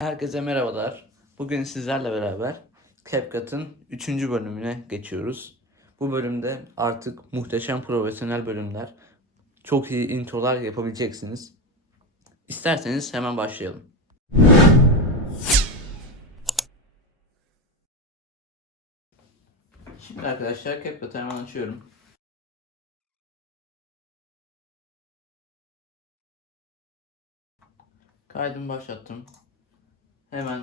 Herkese merhabalar. Bugün sizlerle beraber CapCut'ın 3. bölümüne geçiyoruz. Bu bölümde artık muhteşem profesyonel bölümler, çok iyi introlar yapabileceksiniz. İsterseniz hemen başlayalım. Şimdi arkadaşlar CapCut'ı hemen açıyorum. Kaydımı başlattım. Hemen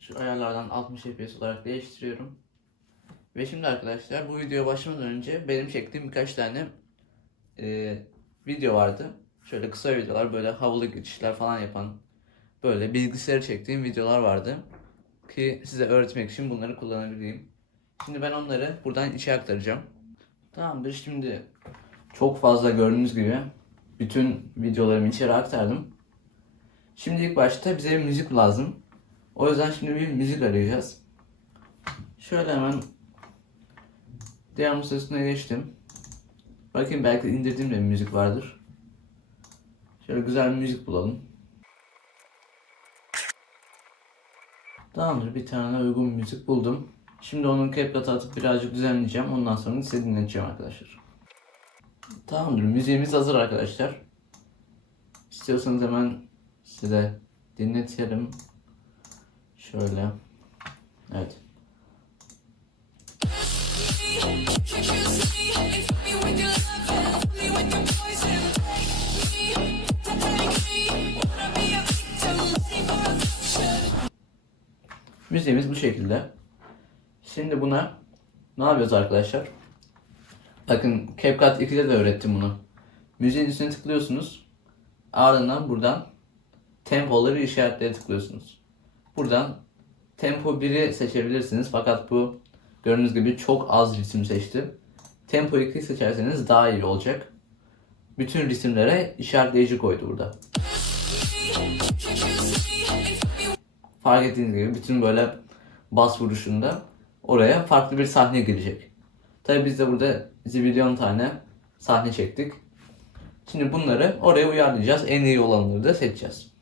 şu ayarlardan 60 FPS olarak değiştiriyorum. Ve şimdi arkadaşlar bu videoya başlamadan önce benim çektiğim birkaç tane e, video vardı. Şöyle kısa videolar böyle havalı geçişler falan yapan böyle bilgisayarı çektiğim videolar vardı. Ki size öğretmek için bunları kullanabileyim. Şimdi ben onları buradan içe aktaracağım. Tamamdır şimdi çok fazla gördüğünüz gibi bütün videolarımı içeri aktardım. Şimdi ilk başta bize bir müzik lazım. O yüzden şimdi bir müzik arayacağız. Şöyle hemen diğer sesine geçtim. Bakayım belki indirdiğim de bir müzik vardır. Şöyle güzel bir müzik bulalım. Tamamdır bir tane uygun bir müzik buldum. Şimdi onun CapCut'a atıp birazcık düzenleyeceğim. Ondan sonra size dinleteceğim arkadaşlar. Tamamdır müziğimiz hazır arkadaşlar. İstiyorsanız hemen size dinletelim. Şöyle. Evet. Müziğimiz bu şekilde. Şimdi buna ne yapıyoruz arkadaşlar? Bakın CapCut 2'de de öğrettim bunu. Müziğin üstüne tıklıyorsunuz. Ardından buradan tempoları işaretlere tıklıyorsunuz. Buradan tempo 1'i seçebilirsiniz fakat bu gördüğünüz gibi çok az ritim seçti. Tempo 2'yi seçerseniz daha iyi olacak. Bütün ritimlere işaretleyici koydu burada. Fark ettiğiniz gibi bütün böyle bas vuruşunda oraya farklı bir sahne girecek. Tabi biz de burada zibilyon tane sahne çektik. Şimdi bunları oraya uyarlayacağız. En iyi olanları da seçeceğiz.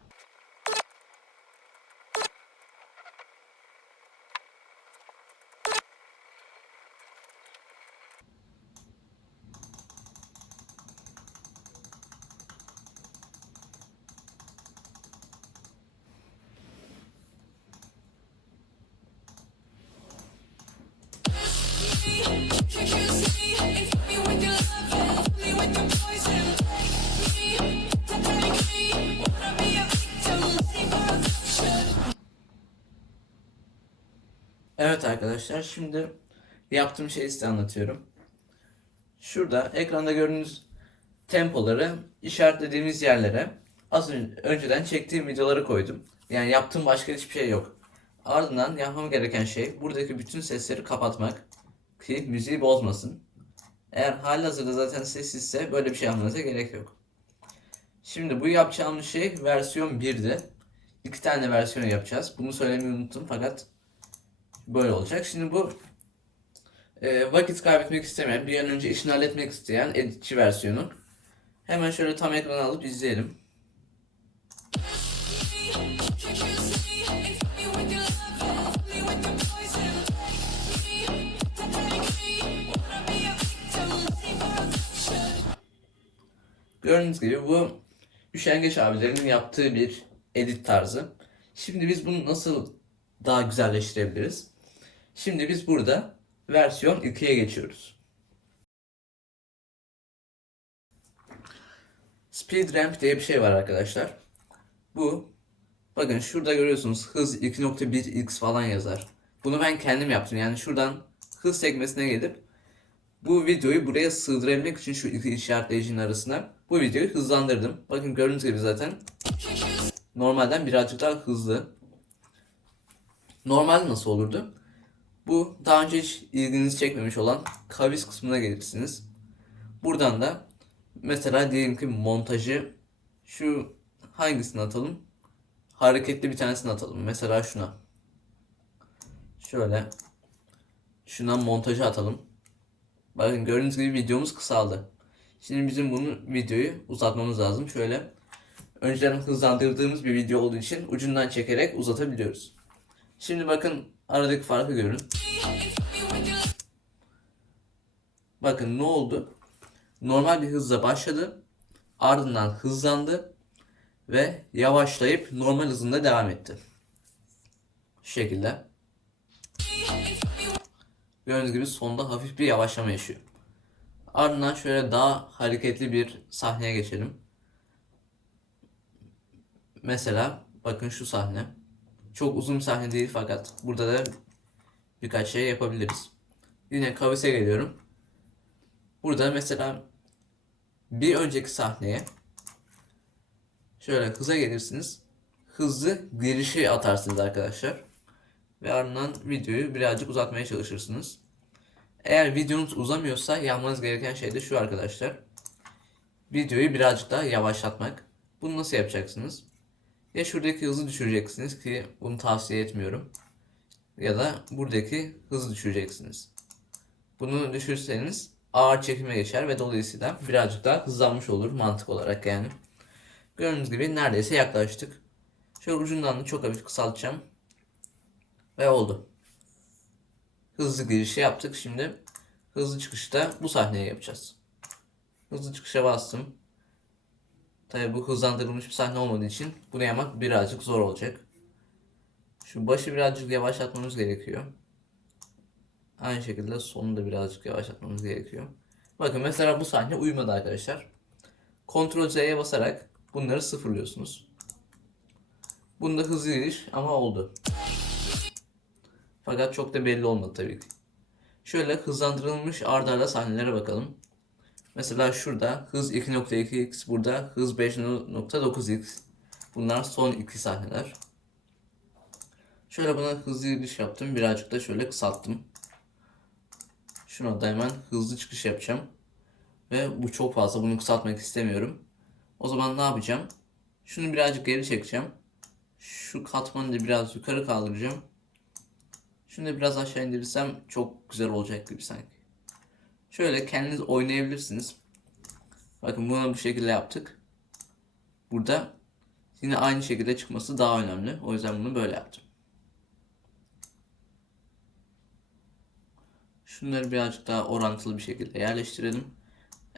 Arkadaşlar şimdi yaptığım şeyi size anlatıyorum. Şurada ekranda gördüğünüz tempoları işaretlediğimiz yerlere az önce, önceden çektiğim videoları koydum. Yani yaptığım başka hiçbir şey yok. Ardından yapmam gereken şey buradaki bütün sesleri kapatmak ki müziği bozmasın. Eğer halihazırda zaten sessizse böyle bir şey yapmanıza gerek yok. Şimdi bu yapacağımız şey versiyon 1'di. İki tane versiyon yapacağız. Bunu söylemeyi unuttum fakat böyle olacak. Şimdi bu e, vakit kaybetmek istemeyen, bir an önce işini halletmek isteyen editçi versiyonu. Hemen şöyle tam ekranı alıp izleyelim. Gördüğünüz gibi bu Üşengeç abilerinin yaptığı bir edit tarzı. Şimdi biz bunu nasıl daha güzelleştirebiliriz? Şimdi biz burada versiyon 2'ye geçiyoruz. Speed ramp diye bir şey var arkadaşlar. Bu bakın şurada görüyorsunuz hız 2.1x falan yazar. Bunu ben kendim yaptım. Yani şuradan hız sekmesine gelip bu videoyu buraya sığdırabilmek için şu iki işaretleyicinin arasına bu videoyu hızlandırdım. Bakın gördüğünüz gibi zaten normalden birazcık daha hızlı. Normal nasıl olurdu? Bu daha önce hiç ilginizi çekmemiş olan kavis kısmına gelirsiniz. Buradan da mesela diyelim ki montajı şu hangisini atalım? Hareketli bir tanesini atalım. Mesela şuna. Şöyle. Şuna montajı atalım. Bakın gördüğünüz gibi videomuz kısaldı. Şimdi bizim bunu videoyu uzatmamız lazım. Şöyle önceden hızlandırdığımız bir video olduğu için ucundan çekerek uzatabiliyoruz. Şimdi bakın aradaki farkı görün. Bakın ne oldu? Normal bir hızla başladı. Ardından hızlandı ve yavaşlayıp normal hızında devam etti. Şu şekilde. Gördüğünüz gibi sonda hafif bir yavaşlama yaşıyor. Ardından şöyle daha hareketli bir sahneye geçelim. Mesela bakın şu sahne. Çok uzun bir sahne değil fakat burada da birkaç şey yapabiliriz. Yine kavise geliyorum. Burada mesela bir önceki sahneye şöyle hıza gelirsiniz. Hızlı girişi atarsınız arkadaşlar. Ve ardından videoyu birazcık uzatmaya çalışırsınız. Eğer videonuz uzamıyorsa yapmanız gereken şey de şu arkadaşlar. Videoyu birazcık daha yavaşlatmak. Bunu nasıl yapacaksınız? Ya şuradaki hızı düşüreceksiniz ki bunu tavsiye etmiyorum. Ya da buradaki hızı düşüreceksiniz. Bunu düşürseniz ağır çekime geçer ve dolayısıyla birazcık daha hızlanmış olur mantık olarak yani. Gördüğünüz gibi neredeyse yaklaştık. Şöyle ucundan da çok hafif kısaltacağım. Ve oldu. Hızlı girişi yaptık. Şimdi hızlı çıkışta bu sahneyi yapacağız. Hızlı çıkışa bastım. Tabi bu hızlandırılmış bir sahne olmadığı için bunu yapmak birazcık zor olacak. Şu başı birazcık yavaşlatmamız gerekiyor. Aynı şekilde sonunu da birazcık yavaşlatmamız gerekiyor. Bakın mesela bu sahne uyumadı arkadaşlar. Ctrl Z'ye basarak bunları sıfırlıyorsunuz. Bunda hızlı giriş ama oldu. Fakat çok da belli olmadı tabii ki. Şöyle hızlandırılmış ard arda sahnelere bakalım. Mesela şurada hız 2.2x, burada hız 5.9x. Bunlar son iki sahneler. Şöyle buna hızlı giriş yaptım. Birazcık da şöyle kısalttım. Şuna da hemen hızlı çıkış yapacağım. Ve bu çok fazla. Bunu kısaltmak istemiyorum. O zaman ne yapacağım? Şunu birazcık geri çekeceğim. Şu katmanı da biraz yukarı kaldıracağım. Şunu da biraz aşağı indirirsem çok güzel olacak gibi sanki. Şöyle kendiniz oynayabilirsiniz. Bakın bunu bu şekilde yaptık. Burada yine aynı şekilde çıkması daha önemli. O yüzden bunu böyle yaptım. Şunları birazcık daha orantılı bir şekilde yerleştirelim.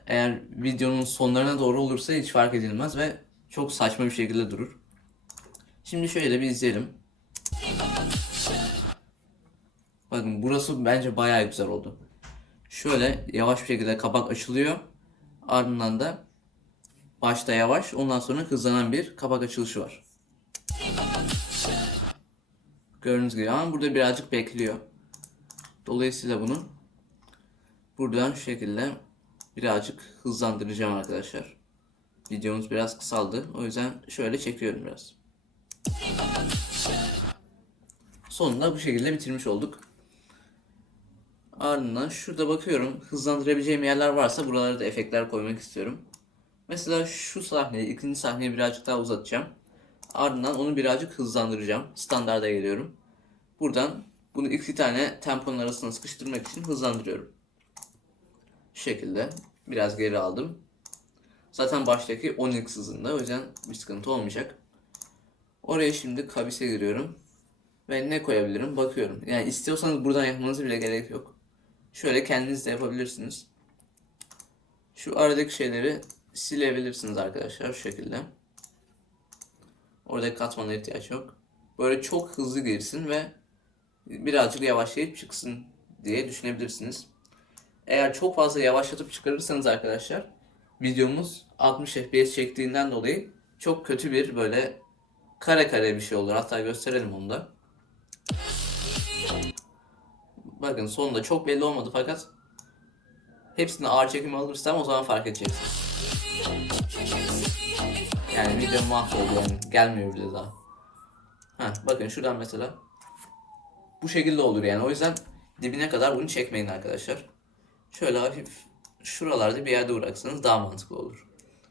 Eğer videonun sonlarına doğru olursa hiç fark edilmez ve çok saçma bir şekilde durur. Şimdi şöyle bir izleyelim. Bakın burası bence bayağı güzel oldu. Şöyle yavaş bir şekilde kapak açılıyor. Ardından da başta yavaş ondan sonra hızlanan bir kapak açılışı var. Gördüğünüz gibi ama burada birazcık bekliyor. Dolayısıyla bunu buradan şu şekilde birazcık hızlandıracağım arkadaşlar. Videomuz biraz kısaldı. O yüzden şöyle çekiyorum biraz. Sonunda bu şekilde bitirmiş olduk. Ardından şurada bakıyorum hızlandırabileceğim yerler varsa buralara da efektler koymak istiyorum. Mesela şu sahneyi, ikinci sahneyi birazcık daha uzatacağım. Ardından onu birazcık hızlandıracağım. Standarda geliyorum. Buradan bunu iki tane temponun arasına sıkıştırmak için hızlandırıyorum. Şu şekilde biraz geri aldım. Zaten baştaki 10x hızında o yüzden bir sıkıntı olmayacak. Oraya şimdi kabise giriyorum. Ve ne koyabilirim bakıyorum. Yani istiyorsanız buradan yapmanız bile gerek yok. Şöyle kendiniz de yapabilirsiniz. Şu aradaki şeyleri silebilirsiniz arkadaşlar şu şekilde. Orada katmana ihtiyaç yok. Böyle çok hızlı girsin ve birazcık yavaşlayıp çıksın diye düşünebilirsiniz. Eğer çok fazla yavaşlatıp çıkarırsanız arkadaşlar videomuz 60 FPS çektiğinden dolayı çok kötü bir böyle kare kare bir şey olur. Hatta gösterelim onu da. Bakın sonunda çok belli olmadı fakat hepsini ağır çekimi alırsam o zaman fark edeceksiniz. Yani video mahvoldu yani gelmiyor bile daha. Heh, bakın şuradan mesela bu şekilde olur yani o yüzden dibine kadar bunu çekmeyin arkadaşlar. Şöyle hafif şuralarda bir yerde bıraksanız daha mantıklı olur.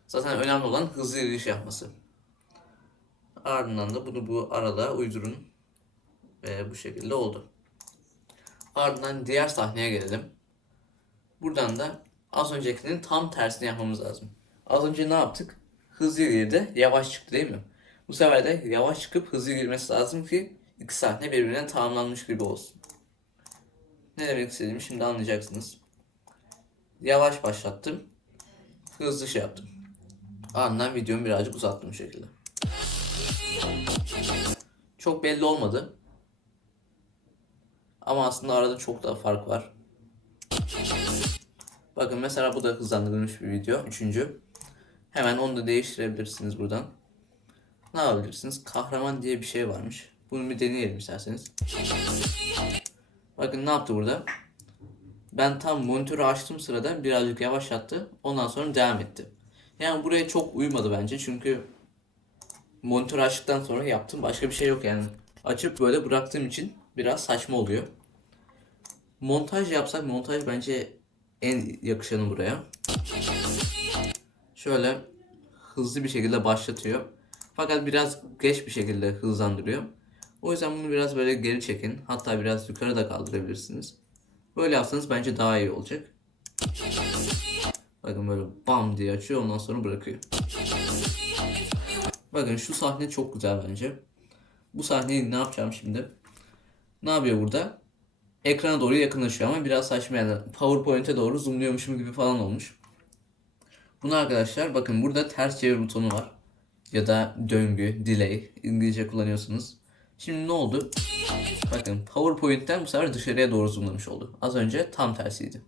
Zaten önemli olan hızlı giriş yapması. Ardından da bunu bu arada uydurun. Ve bu şekilde oldu. Ardından diğer sahneye gelelim. Buradan da az öncekinin tam tersini yapmamız lazım. Az önce ne yaptık? hızlı girdi, yavaş çıktı değil mi? Bu sefer de yavaş çıkıp hızlı girmesi lazım ki iki sahne birbirine tamamlanmış gibi olsun. Ne demek istediğimi şimdi anlayacaksınız. Yavaş başlattım. Hızlı şey yaptım. Ardından videomu birazcık uzattım bu şekilde. Çok belli olmadı. Ama aslında arada çok daha fark var. Bakın mesela bu da hızlandırılmış bir video. Üçüncü. Hemen onu da değiştirebilirsiniz buradan. Ne yapabilirsiniz? Kahraman diye bir şey varmış. Bunu bir deneyelim isterseniz. Bakın ne yaptı burada? Ben tam monitörü açtığım sırada birazcık yavaşlattı. Ondan sonra devam etti. Yani buraya çok uymadı bence çünkü monitör açtıktan sonra yaptığım başka bir şey yok yani. Açıp böyle bıraktığım için biraz saçma oluyor. Montaj yapsak montaj bence en yakışanı buraya. Şöyle hızlı bir şekilde başlatıyor. Fakat biraz geç bir şekilde hızlandırıyor. O yüzden bunu biraz böyle geri çekin. Hatta biraz yukarı da kaldırabilirsiniz. Böyle yapsanız bence daha iyi olacak. Bakın böyle bam diye açıyor ondan sonra bırakıyor. Bakın şu sahne çok güzel bence. Bu sahneyi ne yapacağım şimdi? Ne yapıyor burada? Ekrana doğru yakınlaşıyor ama biraz saçma yani. PowerPoint'e doğru zoomluyormuşum gibi falan olmuş. Bunu arkadaşlar bakın burada ters çevir butonu var. Ya da döngü, delay İngilizce kullanıyorsunuz. Şimdi ne oldu? Bakın PowerPoint'ten bu sefer dışarıya doğru zoomlamış oldu. Az önce tam tersiydi.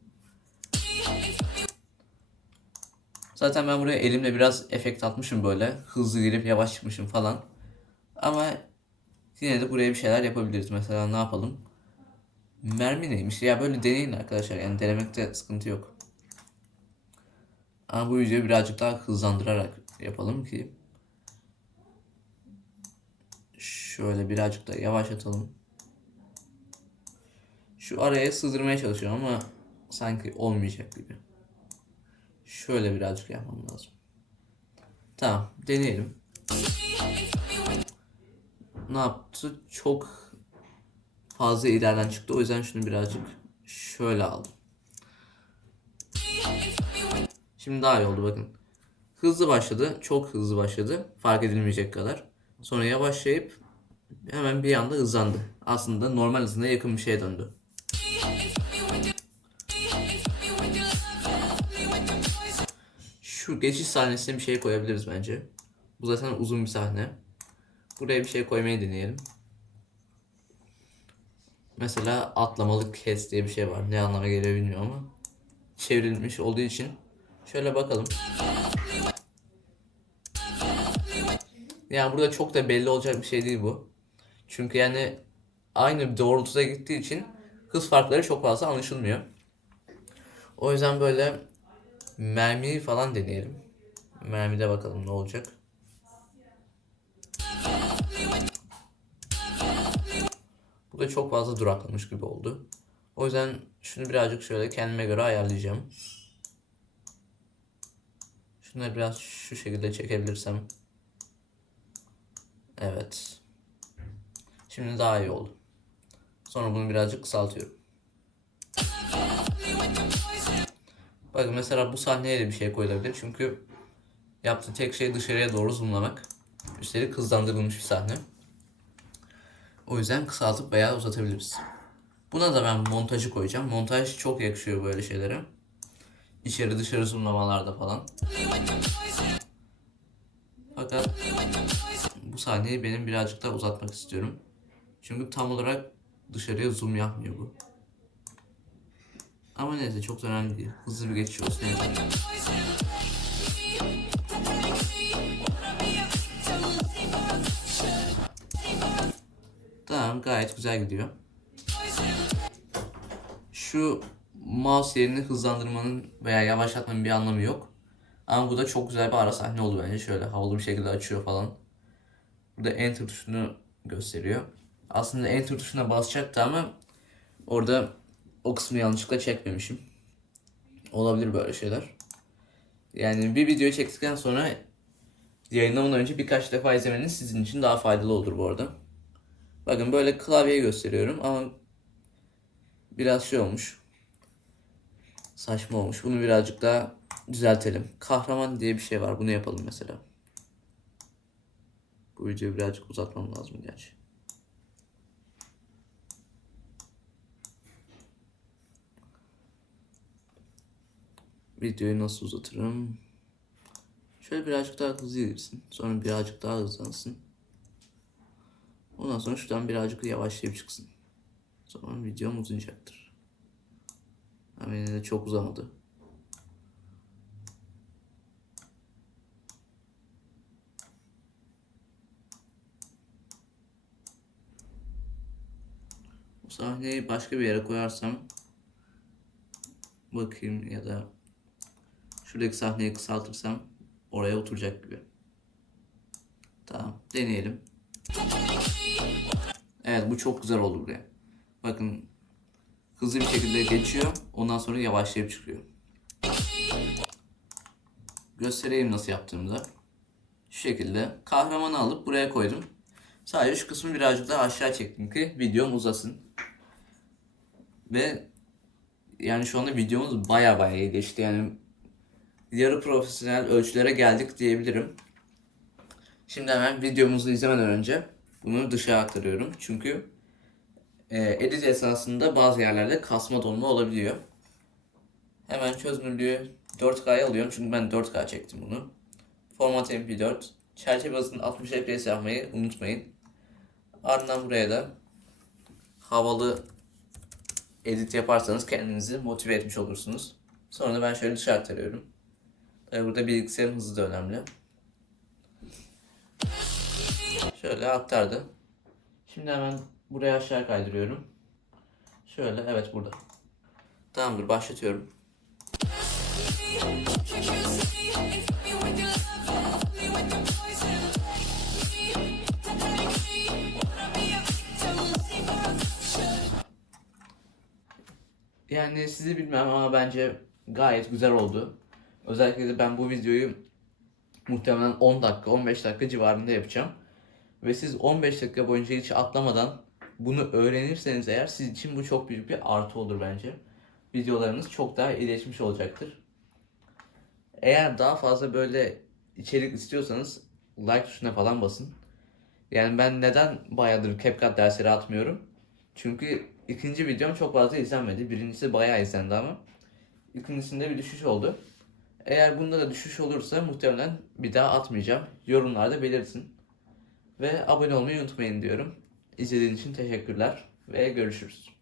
Zaten ben buraya elimle biraz efekt atmışım böyle. Hızlı girip yavaş çıkmışım falan. Ama yine de buraya bir şeyler yapabiliriz. Mesela ne yapalım? Mermi neymiş? Ya böyle deneyin arkadaşlar. Yani denemekte sıkıntı yok. Ama bu videoyu birazcık daha hızlandırarak yapalım ki şöyle birazcık da yavaşlatalım. Şu araya sığdırmaya çalışıyorum ama sanki olmayacak gibi. Şöyle birazcık yapmam lazım. Tamam, deneyelim. Ne yaptı? Çok fazla ileriden çıktı. O yüzden şunu birazcık şöyle aldım. Şimdi daha iyi oldu bakın. Hızlı başladı. Çok hızlı başladı. Fark edilmeyecek kadar. Sonra yavaşlayıp hemen bir anda hızlandı. Aslında normal hızına yakın bir şeye döndü. Şu geçiş sahnesine bir şey koyabiliriz bence. Bu zaten uzun bir sahne. Buraya bir şey koymayı deneyelim. Mesela atlamalı kes diye bir şey var. Ne anlama geliyor bilmiyorum ama çevrilmiş olduğu için şöyle bakalım. Yani burada çok da belli olacak bir şey değil bu. Çünkü yani aynı doğrultuda gittiği için hız farkları çok fazla anlaşılmıyor. O yüzden böyle mermiyi falan deneyelim. Mermide bakalım ne olacak. Bu da çok fazla duraklamış gibi oldu. O yüzden şunu birazcık şöyle kendime göre ayarlayacağım. Şunları biraz şu şekilde çekebilirsem. Evet. Şimdi daha iyi oldu. Sonra bunu birazcık kısaltıyorum. Bakın mesela bu sahneye de bir şey koyulabilir. Çünkü yaptığı tek şey dışarıya doğru zoomlamak. Üstelik hızlandırılmış bir sahne. O yüzden kısaltıp veya uzatabiliriz. Buna da ben montajı koyacağım. Montaj çok yakışıyor böyle şeylere. İçeri dışarı zoomlamalarda falan. Fakat bu sahneyi benim birazcık daha uzatmak istiyorum. Çünkü tam olarak dışarıya zoom yapmıyor bu. Ama neyse çok önemli değil. Hızlı bir geçiş olsun Tamam gayet güzel gidiyor. Şu mouse yerini hızlandırmanın veya yavaşlatmanın bir anlamı yok. Ama bu da çok güzel bir ara sahne oldu bence. Şöyle havalı bir şekilde açıyor falan. Burada enter tuşunu gösteriyor. Aslında enter tuşuna basacaktı ama orada o kısmı yanlışlıkla çekmemişim. Olabilir böyle şeyler. Yani bir video çektikten sonra yayınlamadan önce birkaç defa izlemeniz sizin için daha faydalı olur bu arada. Bakın böyle klavyeyi gösteriyorum ama biraz şey olmuş. Saçma olmuş. Bunu birazcık daha düzeltelim. Kahraman diye bir şey var. Bunu yapalım mesela. Bu videoyu birazcık uzatmam lazım gerçi. Videoyu nasıl uzatırım? Şöyle birazcık daha hızlı girsin. Sonra birazcık daha hızlansın. Ondan sonra şuradan birazcık yavaşlayıp çıksın. Zaman videom uzayacaktır. Ama de çok uzamadı. Bu sahneyi başka bir yere koyarsam bakayım ya da şuradaki sahneyi kısaltırsam oraya oturacak gibi. Tamam deneyelim. Evet bu çok güzel oldu buraya. Bakın hızlı bir şekilde geçiyor. Ondan sonra yavaşlayıp çıkıyor. Göstereyim nasıl yaptığımda. Şu şekilde kahramanı alıp buraya koydum. Sadece şu kısmı birazcık daha aşağı çektim ki videom uzasın. Ve yani şu anda videomuz baya baya geçti. Yani yarı profesyonel ölçülere geldik diyebilirim. Şimdi hemen videomuzu izlemeden önce bunu dışa aktarıyorum. Çünkü e, edit esasında bazı yerlerde kasma donma olabiliyor. Hemen çözünürlüğü 4K'ya alıyorum çünkü ben 4K çektim bunu. Format MP4. Çerçeve hızını 60 FPS yapmayı unutmayın. Ardından buraya da havalı edit yaparsanız kendinizi motive etmiş olursunuz. Sonra da ben şöyle dışa aktarıyorum. Tabii burada bilgisayarın hızı da önemli. Şöyle aktardı. Şimdi hemen buraya aşağı kaydırıyorum. Şöyle evet burada. Tamamdır başlatıyorum. Yani sizi bilmem ama bence gayet güzel oldu. Özellikle de ben bu videoyu muhtemelen 10 dakika 15 dakika civarında yapacağım. Ve siz 15 dakika boyunca hiç atlamadan bunu öğrenirseniz eğer siz için bu çok büyük bir artı olur bence. Videolarınız çok daha iyileşmiş olacaktır. Eğer daha fazla böyle içerik istiyorsanız like tuşuna falan basın. Yani ben neden bayağıdır CapCut dersleri atmıyorum? Çünkü ikinci videom çok fazla izlenmedi. Birincisi bayağı izlendi ama. İkincisinde bir düşüş oldu. Eğer bunda da düşüş olursa muhtemelen bir daha atmayacağım. Yorumlarda belirtin. Ve abone olmayı unutmayın diyorum. İzlediğiniz için teşekkürler ve görüşürüz.